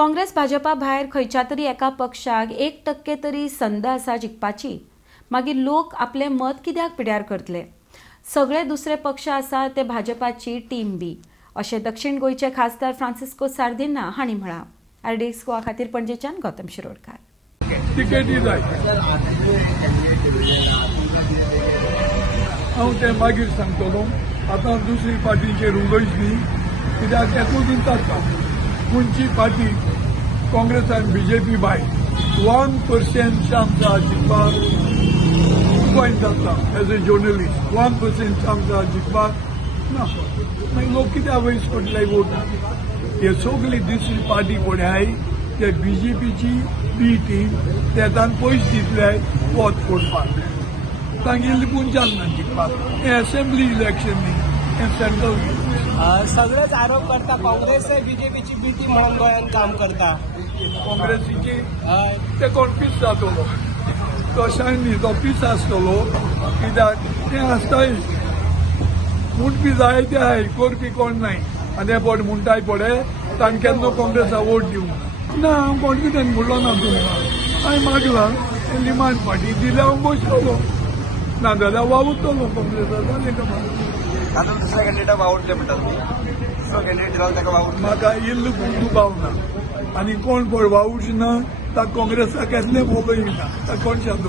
काँग्रेस भाजपा भायर खंयच्या तरी एका पक्षाक 1% तरी संद आसा जिखपाची, मागीर लोक आपले मत कित्याक पिड्यार करतले? सगळे दुसरे पक्ष आसा ते भाजपाची टीम बी, अशें दक्षिण गोंयचे खासदार फ्रांसिस्को सार्दिना हांणी म्हळां. RDXGOA खातीर पणजेच्यान गौतम शिरोडकार. टिकेटी जाय हांव तें मागीर सांगतलो. आतां दुसरी पार्टीचेर उलयच न्ही, कित्याक एकूच दितात खंयची पार्टी काँग्रेस आनी BJP भायर 1% चान्स आहा जिखपाक पॉयंट जाता. एज अ जर्नलिस्ट 1% चान्स आहा जिखपाक ना. मागीर लोक कित्याक वयस कोटले वोट? हे सगळी दुसरी पार्टी पळय ते BJPची बी टीम तेतान पयशे दितले वोट कोरपाक. तांगेली पुंजान ना जिखपाक. हें असेंब्ली इलेक्शन न्ही, हें सेंट्रल. सगळेच आरोप करता काँग्रेस BJPची बी टीम म्हणून गोंयांत काम करता. काँग्रेसीची ते कोण पीस जातलो तशाय न्ही, तो पीस आसतलो. कित्याक तें आसताय म्हणपी जाय ते आहाय, करपी कोण नाय. आनी पण म्हणटाय पळय तांणी केन्ना काँग्रेसाक वोट दिवंक ना. हांव कॉन्फिडंट म्हणलो ना तुमकां. हांवें मागलां लिमान पार्टी दिल्या हांव बसतलो, ना जाल्यार वावुरतलो काँग्रेसाक. जालें का? आता दुसऱ्या कॅन्डिडेटाक आवडले म्हणटा तुम्ही. दुसरो कॅन्डिडेट जावन ताका आवडले. म्हाका इल्ल कुंदू पावना आनी कोण पळय वावूच ना ताका काँग्रेसाक केन्ना मोगय ना. ताका कोण शांत